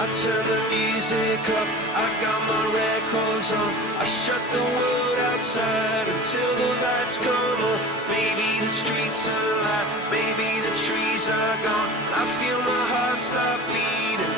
I turn the music up, I got my records on. I shut the world outside until the lights come on. Maybe the streets are alive, maybe the trees are gone. I feel my heart stop beating